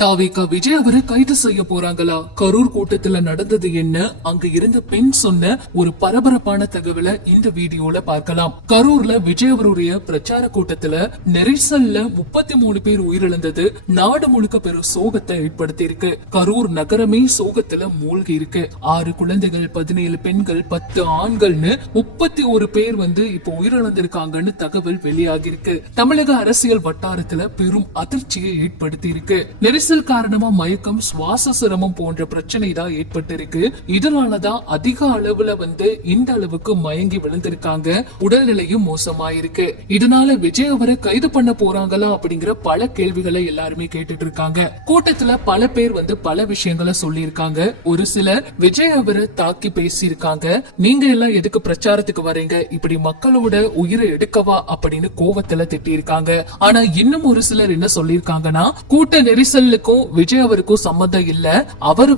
தாவேகா விஜய் அவரை கைது செய்ய போறாங்களா? கரூர் கூட்டத்துல நடந்தது என்ன? அங்க இருந்த பெண் சொன்ன ஒரு பரபரப்பான தகவலை இந்த வீடியோல பார்க்கலாம். கரூர்ல விஜய் அவருடைய பிரச்சார கூட்டத்துல நெரிசல்ல 33 பேர் உயிரிழந்தது நாடு முழுக்க பெரும் சோகத்தை ஏற்படுத்தி இருக்கு. கரூர் நகரமே சோகத்துல மூழ்கி இருக்கு. 6 குழந்தைகள், 17 பெண்கள், 10 ஆண்கள்னு 31 பேர் இப்போ உயிரிழந்திருக்காங்கன்னு தகவல் வெளியாகி இருக்கு. தமிழக அரசியல் வட்டாரத்துல பெரும் அதிர்ச்சியை ஏற்படுத்தி இருக்கு. நெரிசல் காரணமா மயக்கம், சுவாச சிரமம் போன்ற பிரச்சனை தான் ஏற்பட்டு இருக்கு. இதனாலதான் அதிக அளவுல இந்த அளவுக்கு மயங்கி விழுந்திருக்காங்க. உடல்நிலையும் மோசமாயிருக்கு. இதனால விஜய் அவரை கைது பண்ண போறாங்களா அப்படிங்கிற பல கேள்விகளை எல்லாருமே கேட்டுட்டு இருக்காங்க. கூட்டத்துல பல பேர் பல விஷயங்களை சொல்லி இருக்காங்க. ஒரு சிலர் விஜய் அவரை தாக்கி பேசி இருக்காங்க. நீங்க எல்லாம் எதுக்கு பிரச்சாரத்துக்கு வரீங்க, இப்படி மக்களோட உயிரை எடுக்கவா அப்படின்னு கோவத்துல திட்டி இருக்காங்க. ஆனா இன்னும் ஒரு சிலர் என்ன சொல்லிருக்காங்கன்னா, கூட்ட நெரிசல் விஜய் அவருக்கும் சம்மந்தம் இல்ல, அவர்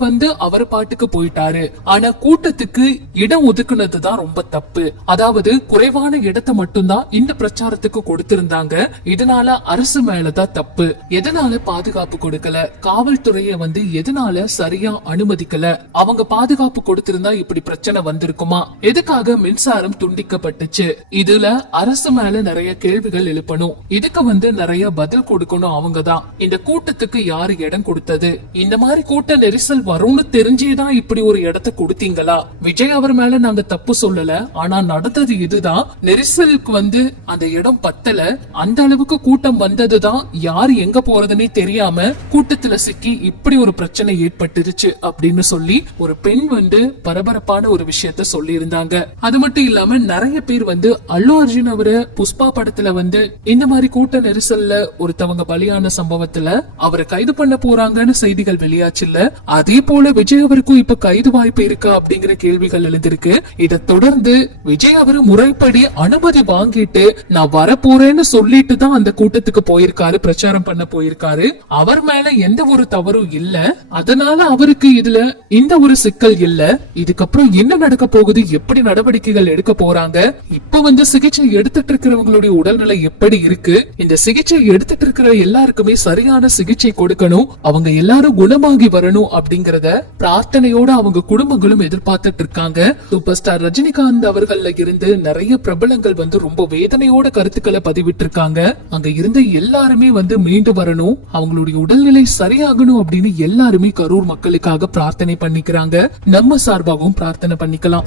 அவர் பாட்டுக்கு போயிட்டாரு. ஆனா கூட்டத்துக்கு இடம் ஒதுக்குனதுதான் ரொம்ப தப்பு. அதாவது குறைவான இடத்தை மட்டும்தான் இந்த பிரச்சாரத்துக்கு கொடுத்திருந்தாங்க. இதனால அரசு மேலதான் தப்பு. எதனால பாதுகாப்பு கொடுக்கல, காவல்துறைய எதனால சரியா அனுமதிக்கல, அவங்க பாதுகாப்பு கொடுத்திருந்தா இப்படி பிரச்சனை வந்திருக்குமா, எதுக்காக மின்சாரம் துண்டிக்கப்பட்டுச்சு, இதுல அரசு மேல நிறைய கேள்விகள் எழுப்பணும். இதுக்கு நிறைய பதில் கொடுக்கணும். அவங்கதான் இந்த கூட்டத்துக்கு யாரு இடம் கொடுத்தது, இந்த மாதிரி கூட்ட நெரிசல் வரும்னு தெரிஞ்சேதான் இப்படி ஒரு இடத்தை கொடுத்தீங்களா? விஜய் அவர் மேல நாங்க தப்பு சொல்லல, ஆனா நடந்தது இதுதான். நெரிசலுக்கு அந்த இடம் பத்தல, அந்த அளவுக்கு கூட்டம் வந்ததுதான். யாரு எங்க போறதுன்னே தெரியாம கூட்டத்துல சிக்கி இப்படி ஒரு பிரச்சனை ஏற்பட்டுருச்சு அப்படின்னு சொல்லி ஒரு பெண் பரபரப்பான ஒரு விஷயத்த சொல்லி இருந்தாங்க. அது மட்டும் இல்லாம நிறைய பேர் அல்லு அர்ஜுன் அவரை புஷ்பா படத்துல இந்த மாதிரி கூட்ட நெரிசல்ல ஒருத்தவங்க பலியான சம்பவத்துல அவரை கைது பண்ண போறாங்கன்னு செய்திகள் வெளியாச்சுல்ல, அதே போல விஜய் அவருக்கும் இப்ப கைது வாய்ப்பு இருக்கா அப்படிங்கிற கேள்விகள் எழுந்திருக்கு. இதை தொடர்ந்து விஜய் அவரு முறைப்படி அனுமதி வாங்கிட்டு நான் வரப்போறேன்னு சொல்லிட்டு தான் அந்த கூட்டத்துக்கு போயிருக்காரு, பிரச்சாரம் பண்ண போயிருக்காரு. அவர் மேல எந்த ஒரு தவறும் இல்ல, அதனால அவருக்கு இதுல இந்த ஒரு சிக்கல் இல்ல. இதுக்கப்புறம் என்ன நடக்க போகுது, எப்படி நடவடிக்கைகள் எடுக்க போறாங்க, இப்ப சிகிச்சை எடுத்துட்டு இருக்கிறவங்களுடைய உடல்நிலை எப்படி இருக்கு, இந்த சிகிச்சை எடுத்துட்டு இருக்கிற எல்லாருக்குமே சரியான சிகிச்சை கொடுக்கணும், அவங்க எல்லாரும் குணமாகி வரணும் அப்படிங்கறத பிரார்த்தனையோட அவங்க குடும்பங்களும் எதிர்பார்த்துட்டு இருக்காங்க. சூப்பர் ஸ்டார் ரஜினிகாந்த் அவர்கள்ல இருந்து நிறைய பிரபலங்கள் ரொம்ப வேதனையோட கருத்துக்களை பதிவிட்டு இருக்காங்க. அங்க இருந்த எல்லாருமே மீண்டு வரணும், அவங்களுடைய உடல்நிலை சரியாகணும் அப்படின்னு எல்லாருமே கரூர் மக்களுக்காக பிரார்த்தனை பண்ணிக்கிறாங்க. நம்ம சார்பாகவும் பிரார்த்தனை பண்ணிக்கலாம்.